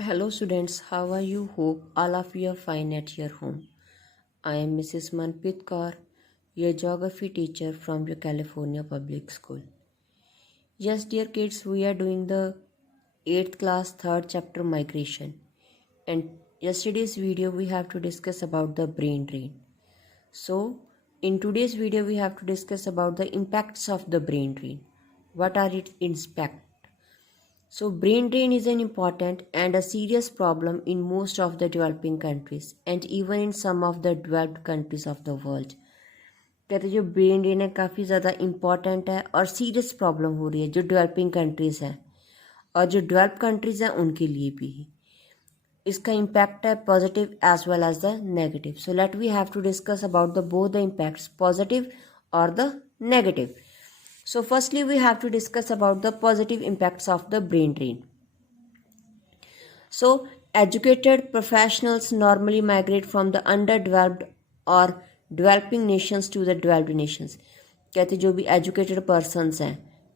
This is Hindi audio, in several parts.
Hello students, how are you? Hope all of you are fine at your home. I am Mrs. Manpreet Kaur, your geography teacher from your California Public School. Yes, dear kids, we are doing the 8th class 3rd chapter migration. And yesterday's video we have to discuss about the brain drain. So, in today's video we have to discuss about the impacts of the brain drain. What are its impacts? So, brain drain is an important and a serious problem in most of the developing countries and even in some of the developed countries of the world. कहते जो ब्रेन ड्रेन है काफ़ी ज़्यादा इम्पॉर्टेंट है और सीरियस प्रॉब्लम हो रही है जो डेवलपिंग कंट्रीज़ हैं और जो डेवलप कंट्रीज़ हैं उनके लिए भी इसका इम्पैक्ट है positive as well as the negative. So let we have to discuss about the both the impacts positive और the negative. So firstly we have to discuss about the positive impacts of the brain drain. So educated professionals normally migrate from the underdeveloped or developing nations to the developed nations. कहते जो भी educated persons हैं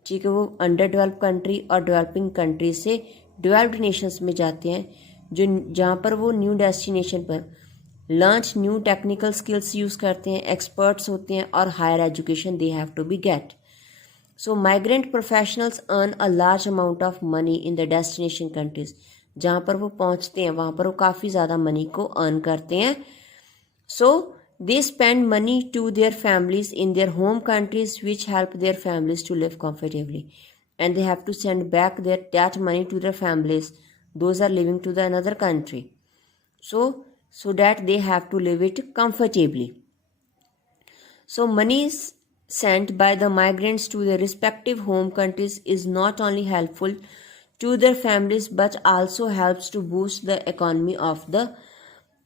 ठीक है वो अंडर डेवलप कंट्री और डेवलपिंग कंट्री से डेवलप्ड नेशंस में जाते हैं जो जहाँ पर वो न्यू डेस्टिनेशन पर learn new technical skills use करते हैं एक्सपर्ट्स होते हैं और higher education they have to be get. So migrant professionals earn a large amount of money in the destination countries. जहाँ पर वो पहुँचते हैं वहाँ पर वो काफ़ी ज़्यादा मनी को अर्न करते हैं. So they spend money to their families in their home countries which help their families to live comfortably. And they have to send back that money to their families. Those are living to the another country. So that they have to live it comfortably. So money is sent by the migrants to their respective home countries is not only helpful to their families but also helps to boost the economy of the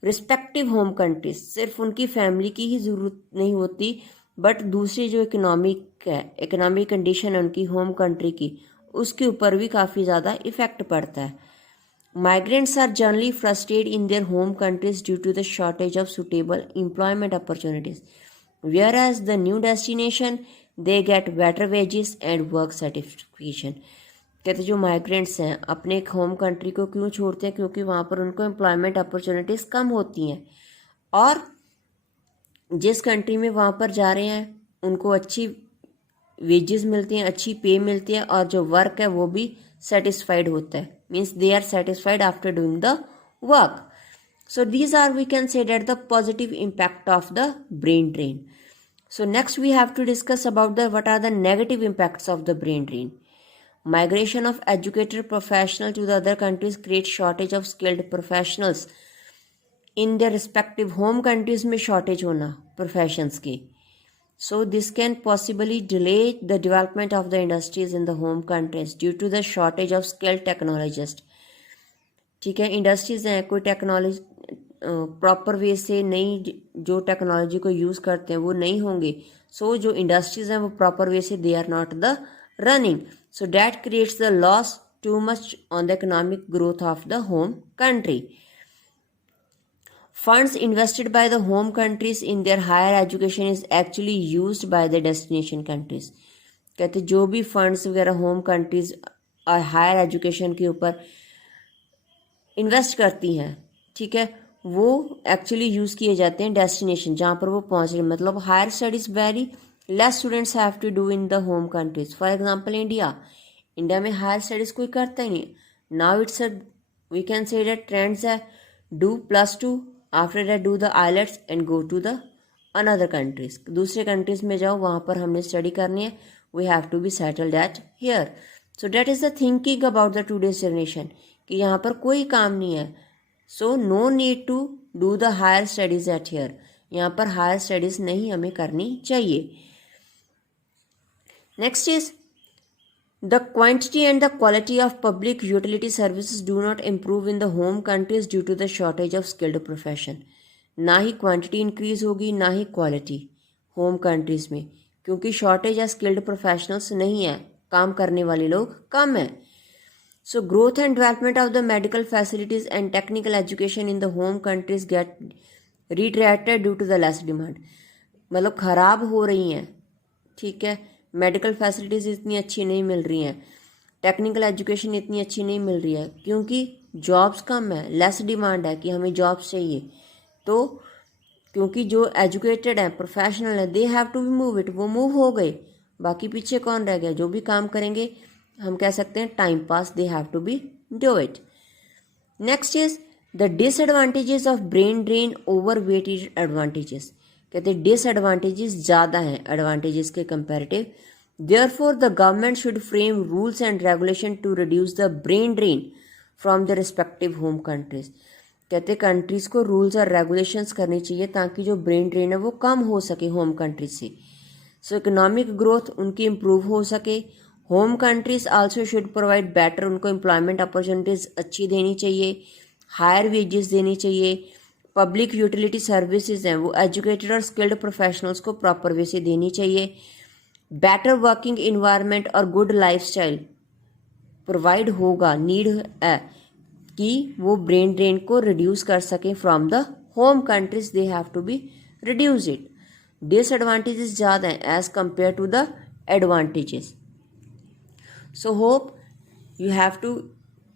respective home countries. सिर्फ उनकी फैमिली की ही ज़रूरत नहीं होती बट दूसरी जो इकोनॉमिक कंडीशन है उनकी होम कंट्री की उसके ऊपर भी काफ़ी ज़्यादा इफ़ेक्ट पड़ता है. Migrants are generally frustrated in their home countries due to the shortage of suitable employment opportunities. Whereas the new destination they get better wages and work certification. कहते जो माइग्रेंट्स हैं अपने होम कंट्री को क्यों छोड़ते हैं क्योंकि वहाँ पर उनको एम्प्लॉयमेंट अपॉर्चुनिटीज़ कम होती हैं और जिस कंट्री में वहाँ पर जा रहे हैं उनको अच्छी वेजेस मिलती हैं अच्छी पे मिलती है और जो वर्क है वो भी सेटिस्फाइड होता है means they are satisfied after doing the work. So these are we can say that the positive impact of the brain drain. So next we have to discuss about the what are the negative impacts of the brain drain. Migration of educated professionals to the other countries creates shortage of skilled professionals in their respective home countries में shortage होना professions की. So this can possibly delay the development of the industries in the home countries due to the shortage of skilled technologists. ठीक है इंडस्ट्रीज़ हैं कोई टेक्नोलॉजी प्रॉपर वे से नई जो टेक्नोलॉजी को यूज़ करते हैं वो नहीं होंगे. सो जो इंडस्ट्रीज़ हैं वो प्रॉपर वे से they are not the running. So that creates the loss too much on the economic growth of the home country. Funds invested by the home countries in their higher education is actually used by the destination countries. कहते जो भी फंड्स वगैरह होम कंट्रीज और हायर एजुकेशन के ऊपर इन्वेस्ट करती हैं ठीक है वो एक्चुअली यूज़ किए जाते हैं डेस्टिनेशन जहाँ पर वो पहुँच रहे मतलब higher studies very less students have to do in the home countries. For example India में हायर स्टडीज़ कोई करता ही नहीं. Now it's we can say that trends है do +2 after that do the IELTS and go to the another countries. दूसरे कंट्रीज़ में जाओ वहाँ पर हमने स्टडी करनी है we have to be settled at here. So that is the thinking about the today's generation कि यहाँ पर कोई काम नहीं है. So no need to do the higher studies at here. यहाँ पर हायर स्टडीज़ नहीं हमें करनी चाहिए. Next is the quantity and the quality of public utility services do not improve in the home countries due to the shortage of skilled profession. ना ही क्वांटिटी इंक्रीज होगी ना ही क्वालिटी होम कंट्रीज में क्योंकि शॉर्टेज या स्किल्ड प्रोफेशनल्स नहीं है काम करने वाले लोग कम है. So growth and development of the medical facilities and technical education in the home countries get retracted due to the less demand. मतलब ख़राब हो रही हैं ठीक है मेडिकल फैसिलिटीज़ इतनी अच्छी नहीं मिल रही हैं टेक्निकल एजुकेशन इतनी अच्छी नहीं मिल रही है क्योंकि जॉब्स कम है, लेस डिमांड है कि हमें जॉब्स चाहिए, तो क्योंकि जो एजुकेटेड हैं, प्रोफेशनल है, they have to be move it, वो मूव हो गए, बाकी पीछे कौन रह गया? जो भी काम करेंगे हम कह सकते हैं time pass, they have to be do it. Next is the disadvantages of brain drain over weighted advantages. कहते हैं डिसएडवांटेजेस ज़्यादा हैं एडवांटेजेस के comparative, therefore the government should frame rules and regulation to reduce the brain drain from the respective home countries. कहते कंट्रीज़ को रूल्स और रेगुलेशंस करनी चाहिए ताकि जो ब्रेन ड्रेन है वो कम हो सके होम कंट्रीज से, सो इकोनॉमिक ग्रोथ उनकी इम्प्रूव हो सके। Home countries also should provide better, उनको एम्प्लॉयमेंट अपॉर्चुनिटीज़ अच्छी देनी चाहिए, हायर वेजेस देनी चाहिए, पब्लिक यूटिलिटी सर्विसेज हैं वो एजुकेटेड और स्किल्ड प्रोफेशनल्स को प्रॉपर वे से देनी चाहिए, बेटर वर्किंग इन्वायरमेंट और गुड लाइफस्टाइल प्रोवाइड होगा, नीड है कि वो ब्रेन ड्रेन को रिड्यूस कर सकें from the home countries, they have to be reduce it. Disadvantages ज़्यादा हैं as compare to the advantages. So hope you have to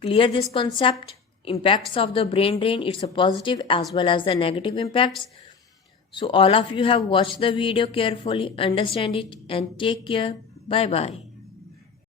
clear this concept, impacts of the brain drain, it's a positive as well as the negative impacts. So all of you have watched the video carefully, understand it and take care. Bye bye.